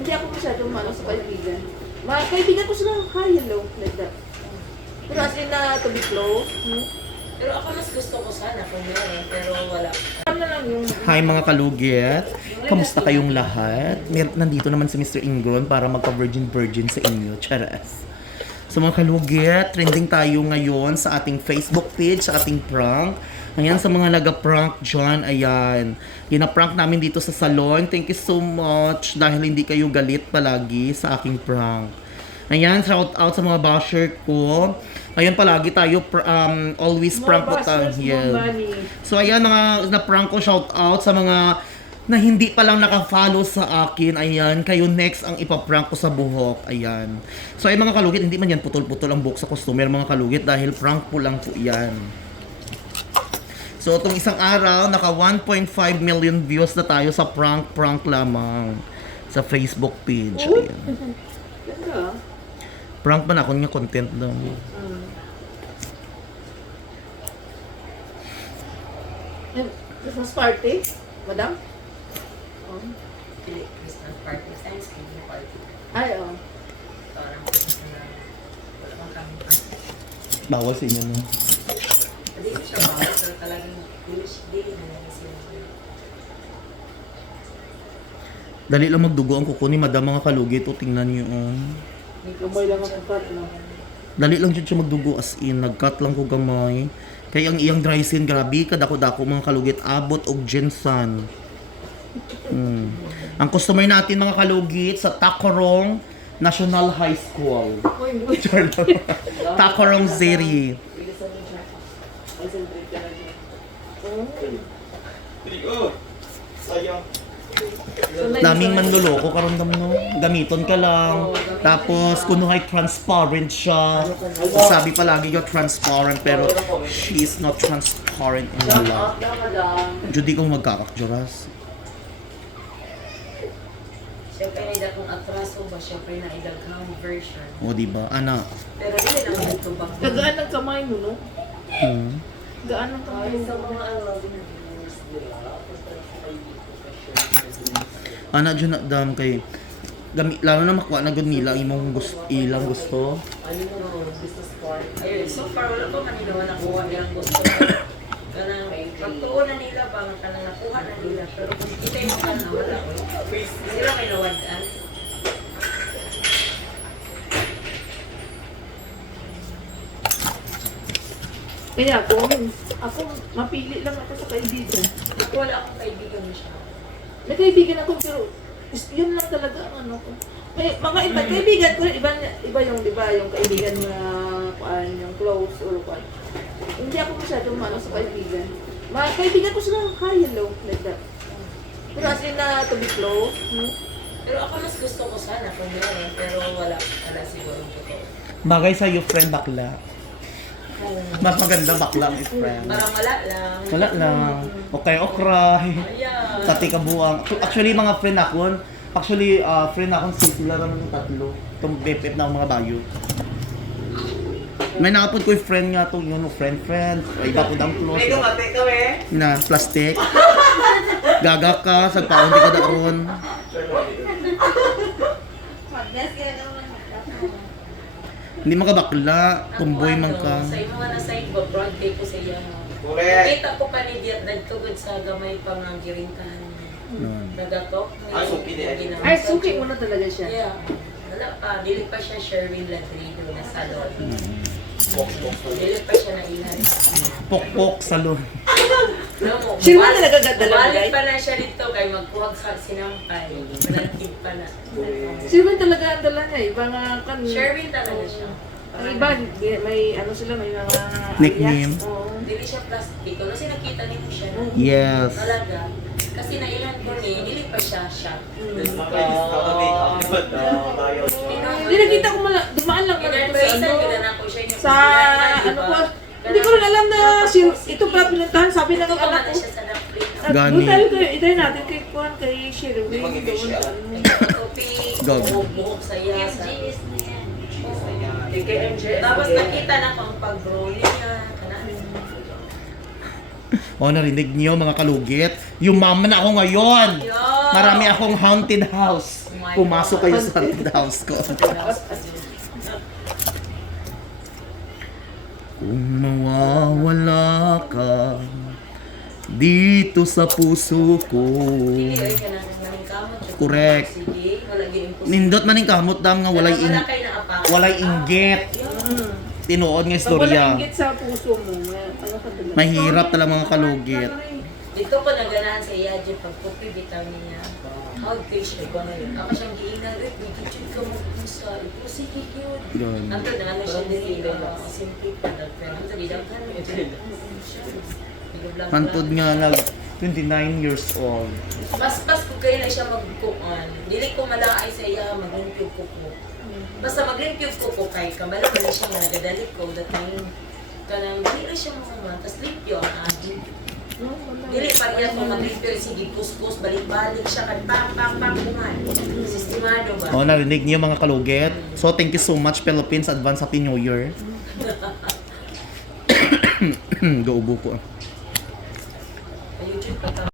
Hindi ako masyadong ano sa kaibigan. Mga kaibigan ko sila, hi, hello, like that. Pero as in na to be close. Pero ako mas gusto ko sana kung meron, pero wala. Ano na lang yung... Hi mga kalugit! Kamusta kayong lahat? Nandito naman si Mr. Ingron para magka-virgin sa inyo. Charas! So mga kalugit, trending tayo ngayon sa ating Facebook page, sa ating prank. Ayan, sa mga naga-prank dyan, ayan. Prank namin dito sa salon. Thank you so much dahil hindi kayo galit palagi sa aking prank. Ayan, shout out sa mga basher ko. Ayan, palagi tayo always prank po tayo. Yeah. So ayan, na-prank ko, shout out sa mga na hindi pa lang naka-follow sa akin. Ayan, kayo next ang ipaprank ko sa buhok. Ayan. So ay mga kalugit, hindi man yan putol-putol ang buhok sa customer mga kalugit dahil prank po lang po yan. So itong isang araw, naka 1.5 million views na tayo sa prank lamang sa Facebook page. Ayan. Ganda. Prank man ako nga content daw. Christmas party? Madam? Pili, Christmas party, Thanksgiving party. Ay, oh. Parang wala bang kami pa. Bawal sa inyo, no? Hindi ko siya bawal, pero talagang day na lang sila. Dali lang magdugo ang kuko ni Madam mga kalugit. O, tingnan nyo. Oh. Gamay lang ang cut na. Dali lang dyan siya magdugo as in. Nag-cut lang ko gamay. Kaya ang iyang dry skin, grabe, kadako-dako mga kalugit. Abot og Jensan. Ang customer natin mga kalugit sa Tacorong National High School. Tacorong Zeri. Daming manluloko karon dam no. Gamiton ka lang. Tapos kunuhay transparent siya. Sabi palagi yung transparent pero she is not transparent in love. Judy kong magkakakjuras. Siyempre na idag kung atraso ba, siyempre na idag kang version. O diba? Ana. Pero hindi lang nagtubak. Gagaan ang kamay mo, no? Hmm. Gaan ang kamay mo. Sa mga ano, Ana dyan na dam kay lalo na makuha na gud nila imong ilang gusto. ano mo, business card. Ayun, so far wala ko kanina nakuha nilang gusto. Kanang pagtuon na nila, baka kanang nakuha na nila. Pero kung kita yung ka na wala ko, sila may nawadaan. Kaya ako mapili lang ako sa kaibigan. Ako wala akong kaibigan mo siya. May kaibigan ako pero yun lang talaga ang ano ko. May mga iba kaibigan ko, iba yung di ba yung kaibigan na kuan yung close or kuan. Hindi ako masyadong ano sa kaibigan. Mga kaibigan ko sila, hi, hello, like that. Pero as in na to be close, Pero ako mas gusto ko sana kung meron, pero wala siguro totoo. Bagay sa iyo friend bakla. Mas maganda bakla ang friend. Parang wala lang. Wala lang. Okay, okray. Ayan. Sa tikabuang. Actually, mga friend akon, friend akong sila rin ng tatlo. Itong BFF na mga bayo. May nakapod ko yung friend nga itong yun, friend. Iba po dang close. May dumate ka eh. Na, plastic. Gaga ka, sagpaon di ka daon. Hindi makabakla, tumboy man ka. Sa imo nga na side ko, broad day ko sa iya. Kita ko pa ni Diat nagtugod sa gamay pang ang giringkahan. Nagatok. ay suki mo na talaga siya. Yeah. Wala pa. Dili pa siya Sherwin Ladrido na salon. Dili pa siya na ilan. Pokpok salon. No, Sino ba talaga gadala, balik guys? pa na siya dito kay magkuhag sa sinampay. Manantig pa na. Sino ba talaga ang dala niya? Iba nga kan. Sherwin talaga siya. Ang iba, may ano sila, may mga Nickname. alias. Oo. Dili siya plastic. Kasi nakita niyo siya. Yes. Talaga. Kasi nailan ko ni, dili pa siya. Hindi nakita ko dumaan lang naman ko sa ano. Sa ano ko. Hindi ko rin alam na ito pa pinuntahan. Sabi ng anak ko. Gani. Butal ko, itay natin kay Juan, kay Sherwin. Gag. Buhok sa yasa. Tapos nakita na ko ang pag-grow niya. O, narinig niyo mga kalugit. Yung mama na ako ngayon. Yun! Marami akong haunted house. Pumasok kayo sa haunted house ko. Kung mawawala ka dito sa puso ko. Dili ay ka nang kamot. Correct. Sige, wala gyud imposible. Nindot maning kamot dam nga walay Wala kay naapak. walay inggit. Tinuod nga Pag wala istorya. inggit sa puso mo, ano ka dala? Mahirap talaga mga kalugit. Dito ko naganahan sa iya dyan pagpupi bitaw niya. Hug fish ko na yun. Ako siyang giingan, uy, bigitid ka mo pusa. Ito, sige yun. Yun. Nanto na ano siya dili, simple pa. Pero nanto didaghan mo. Hantod nga nag 29 years old. Pas ko kayo na siya magkukuan. Dili ko malaay sa iya, maglimpyog ko po. Basta maglimpyog ko po kay kamala man na siya nga nagadalik ko. That time, kanang dili siya mga tas limpyo ang akin. Dili pa niya kung mag-refill, sige, kuskus, balik-balik siya, kan pak kuman. Sistemado ba? Oh, narinig niyo mga kalugit. So, thank you so much Philippines. Advance Happy New Year. Gaubo ko. YouTube pa